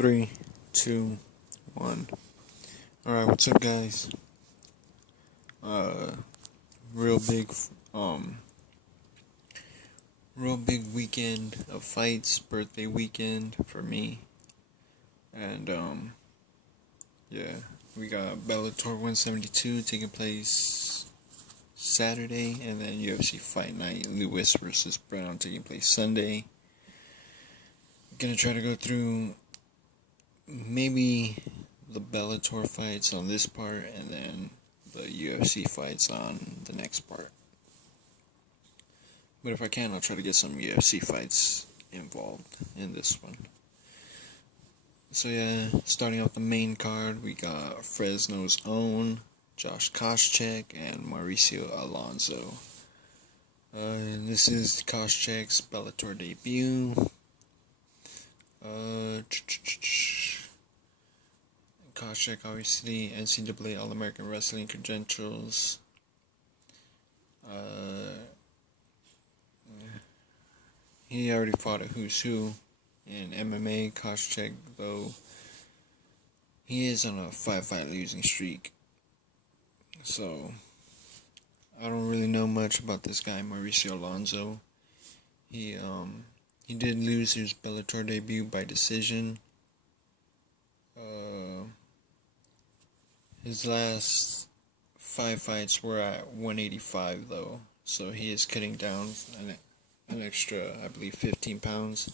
Three, two, one. Alright, what's up, guys? Uh, real big, um, real big weekend of fights, birthday weekend for me. And, yeah, we got Bellator 172 taking place Saturday, and then UFC Fight Night, Lewis versus Brown taking place Sunday. Gonna try to go through maybe the Bellator fights on this part, and then the UFC fights on the next part. But if I can, I'll try to get some UFC fights involved in this one. So yeah, starting off the main card, we got Fresno's own Josh Koscheck and Mauricio Alonso. This is Koscheck's Bellator debut. Koscheck, obviously, NCAA All-American Wrestling credentials. He already fought a who's who in MMA. Koscheck, though, he is on a 5-fight losing streak. So, I don't really know much about this guy, Mauricio Alonso. He did lose his Bellator debut by decision. His last 5 fights were at 185, though, so he is cutting down an extra, I believe, 15 pounds.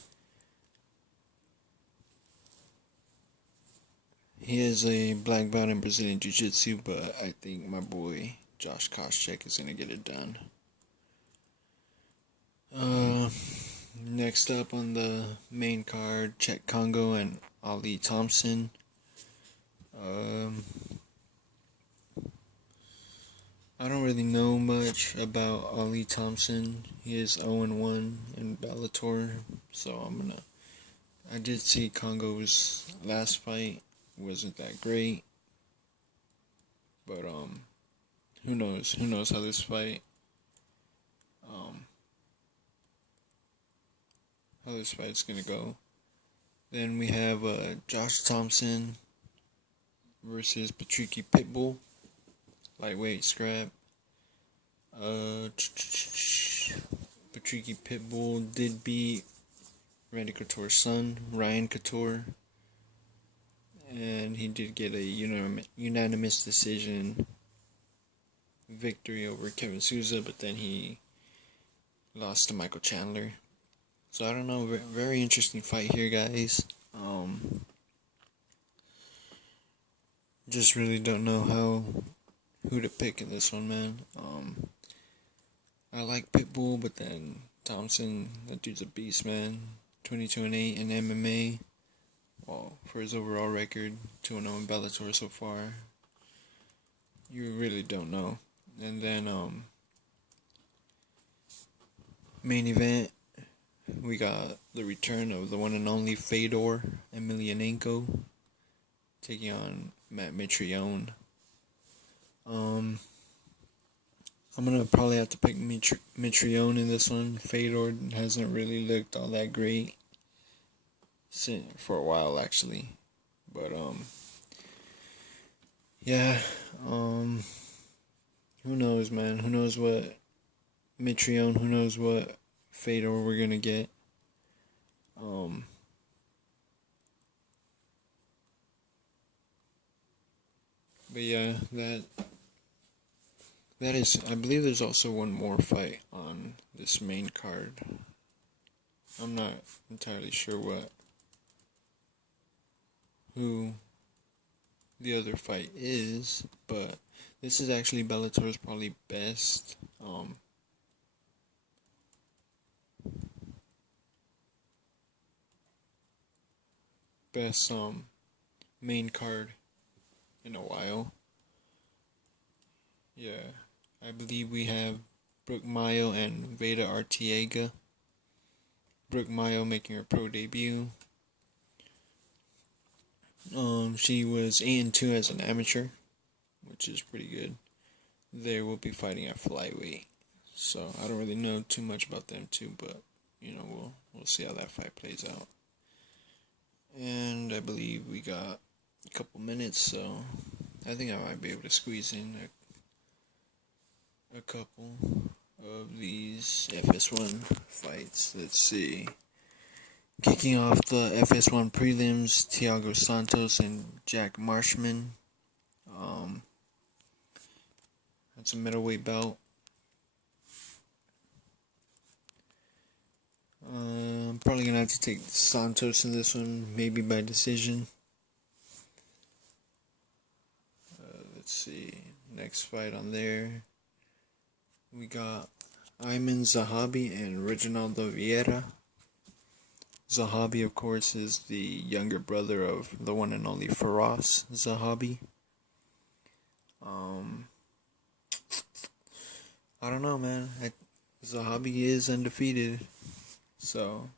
He is a black belt in Brazilian Jiu-Jitsu, but I think my boy Josh Koscheck is going to get it done. Next up on the main card, Chet Congo and Ali Thompson. I don't really know much about Ali Thompson. He is 0-1 in Bellator, so I did see Congo's last fight. Wasn't that great, but who knows how this fight how this fight's gonna go. Then we have Josh Thompson versus Patricky Pitbull, lightweight scrap. Patricky Pitbull did beat Randy Couture's son, Ryan Couture, and he did get a unanimous decision victory over Kevin Souza, but then he lost to Michael Chandler. So I don't know, very interesting fight here, guys. Just really don't know who to pick in this one, man. I like Pitbull, but then Thompson, that dude's a beast, man. 22-8 in MMA. Well, for his overall record, 2-0 in Bellator so far. You really don't know. And then main event, we got the return of the one and only Fedor Emelianenko taking on Matt Mitrione. I'm gonna probably have to pick Mitrione in this one. Fedor hasn't really looked all that great for a while, actually. But yeah. Who knows, man? Who knows what Mitrione? Who knows what Fedor we're gonna get? But yeah, that is, I believe there's also one more fight on this main card. I'm not entirely sure who the other fight is, but this is actually Bellator's probably best main card in a while. Yeah, I believe we have Brooke Mayo and Veda Arteaga. Brooke Mayo making her pro debut. She was 8-2 as an amateur, which is pretty good. They will be fighting at flyweight, so I don't really know too much about them too, but we'll see how that fight plays out. And I believe we got a couple minutes, so I think I might be able to squeeze in a couple of these FS1 fights. Let's see. Kicking off the FS1 prelims, Thiago Santos and Jack Marshman. That's a middleweight bout. I'm probably gonna have to take Santos in this one, maybe by decision. Let's see. Next fight on there, we got Ayman Zahabi and Reginaldo Vieira. Zahabi, of course, is the younger brother of the one and only Firas Zahabi. I don't know, man. Zahabi is undefeated, so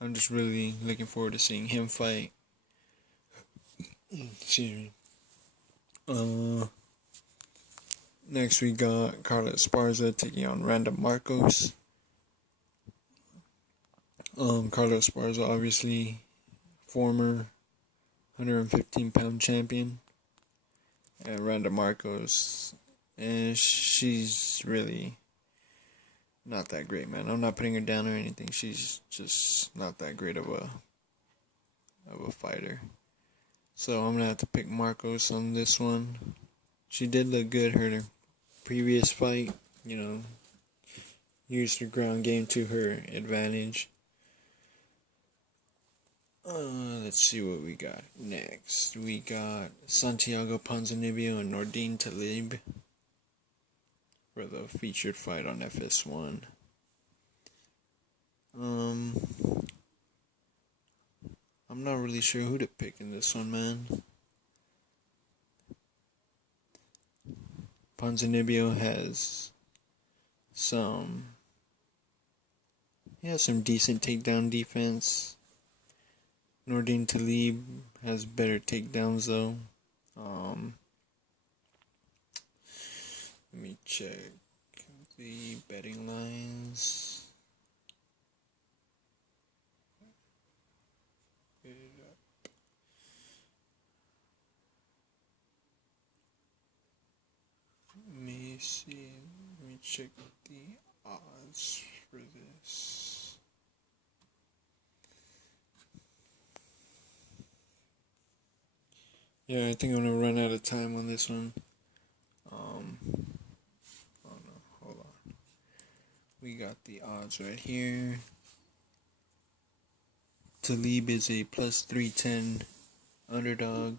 I'm just really looking forward to seeing him fight. Excuse me. Next we got Carlos Esparza taking on Randa Marcos. Carlos Esparza, obviously former 115-pound champion, and Randa Marcos, and she's really not that great, man. I'm not putting her down or anything. She's just not that great of a fighter. So I'm gonna have to pick Marcos on this one. She did look good her previous fight, used her ground game to her advantage. Let's see what we got next. We got Santiago Ponzinibbio and Nordine Talib for the featured fight on FS1. I'm not really sure who to pick in this one, man. Ponzinibbio has some decent takedown defense. Nordine Talib has better takedowns though. Let me check the betting lines. Get it up. Let me see. Let me check the odds for this. Yeah, I think I'm gonna run out of time on this one. Oh no, hold on. We got the odds right here. Talib is a plus 310 underdog.